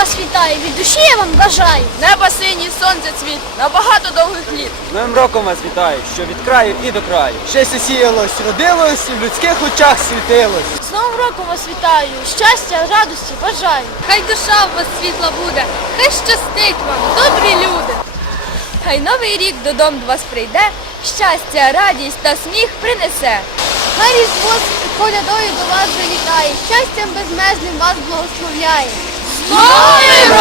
вас вітаю, від душі я вам бажаю. Небо синій, сонце цвіт, на багато довгих літ. Новим роком вас вітаю, що від краю і до краю. Щастя сіялось, родилось і в людських очах світилось. З Новим роком вас вітаю, щастя, радості бажаю. Хай душа в вас світла буде, хай щастить вам, добрі люди. Хай новий рік додому до вас прийде, щастя, радість та сміх принесе. Хай різдво з колядою до вас залітає, щастям безмежним вас благословляє. Новий рок!